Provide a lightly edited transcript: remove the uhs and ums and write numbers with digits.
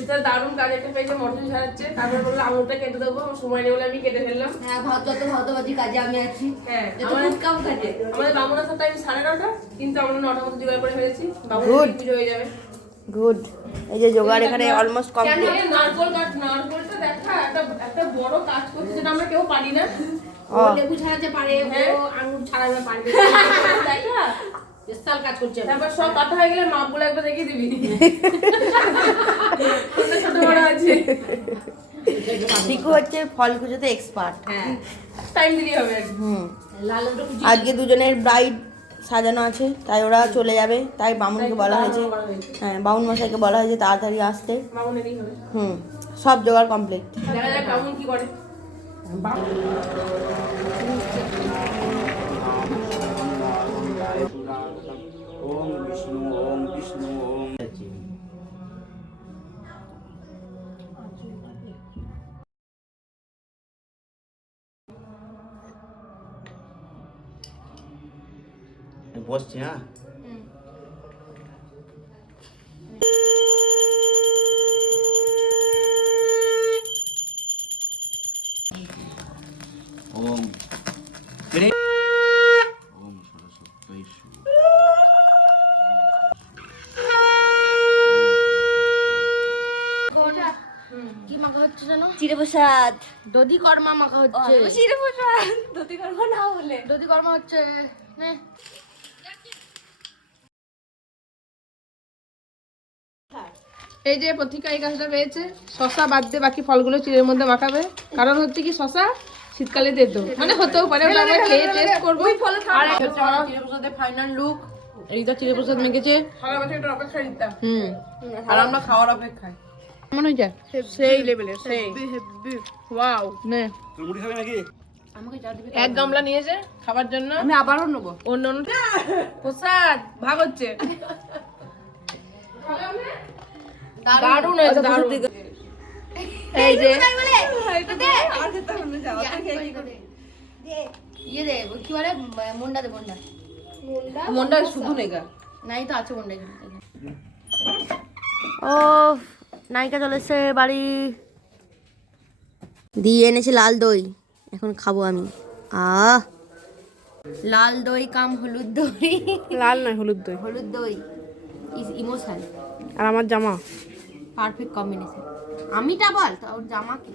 এটা দারুণ কাজ একটা পেয়েছে, মটরশুঁটি ছাড়াচ্ছে, তারপর বললো আঙুরটা কেটে দেবো, আমার সময় নেই বলে আমি কেটে ফেললাম। হ্যাঁ ভাতবাজি কাজে আমি আছি। হ্যাঁ আমাদের কাম কাজে আমাদের বামুন আসার টাইম 9:30, কিন্তু আমরা 9টার মধ্যে জোগাড় করে ফেলেছি, বামুনের পুজো হয়ে যাবে। গুড। এই যে জোগাড় এখানে অলমোস্ট কমপ্লিট। নারকলটা দেখা একটা বড় কাজ করছে, যেটা আমরা কেউ পারি না। ও লেবু ছাড়াতে পারে, ও আঙুর ছাড়াতে পারবে, দেখা স্পেশাল কাজ করছে। তারপর সব কাটা হয়ে গেলে মাপগুলো একবার দেখিয়ে দিবি। ছোট বড় আছে। শিখু হচ্ছে ফল কুচোতে এক্সপার্ট। হ্যাঁ টাইম দিলেই হবে আর কি। লালটা কুচি আজকে দুজনের ব্রাইড সাজানো আছে, তাই ওরা চলে যাবে, তাই বামুনকে বলা হয়েছে, হ্যাঁ বামুন মশাইকে বলা হয়েছে তাড়াতাড়ি আসতে। বামুনেরই হবে। সব জোগাড় কমপ্লিট। দেখা যাক বামুন কি করে। ওম বিষ্ণু ওম বিষ্ণু ওম। বসছি হ্যাঁ। ওম ওম সরস্বতী কি মাখা হচ্ছে জানো? চিরপ্রসাদ। দধি কর্মা মাখা হচ্ছে। চিরপ্রসাদ দতি কর্মা না বলে দধি কর্মা হচ্ছে। নে এই যে প্রতিকা এই গাছটা পেয়েছে, শশা বাদ দিয়ে বাকি ফলগুলো চিড়ের মধ্যে মাখাবে। কারণ হচ্ছে কি শশা শীতকালে দিত, মানে হতেও পারে, ওটা আমরা খেয়ে টেস্ট করবো। আর চিরপ্রসাদের ফাইনাল লুক। এইটা চিরপ্রসাদ মেখেছে। সারা বছর একটা অপেক্ষা দিতাম। আর আমরা খাওয়ার অপেক্ষায়। কেমন হয়েছে? সেই লেভেলের, সেই ওয়াও। নে তোর মুড়ি খাবে নাকি? আমাকে যা দিবি এক গামলা নিয়েছে খাবার জন্য। আমি আবারও নেবো। অন্য প্রসাদ ভাগ হচ্ছে। দারুণ হয়েছে, দারুণ। এই যে ইয়ে দে কি বলে মুন্ডা দে মুন্ডা। মনটা শুধু লেগা। নাই তো আছে মুন্ডা এখানে। ও নায়িকা চলেছে বাড়ি। দিয়ে এনেছে লাল দই, এখন খাবো আমি। লাল দই কাম হলুদ দই। লাল নয়, হলুদ দই। হলুদ দই ইজ ইমোশন। আর আমার জামা পারফেক্ট কম্বিনেশন। আমিটা বল তো ওর জামা কি?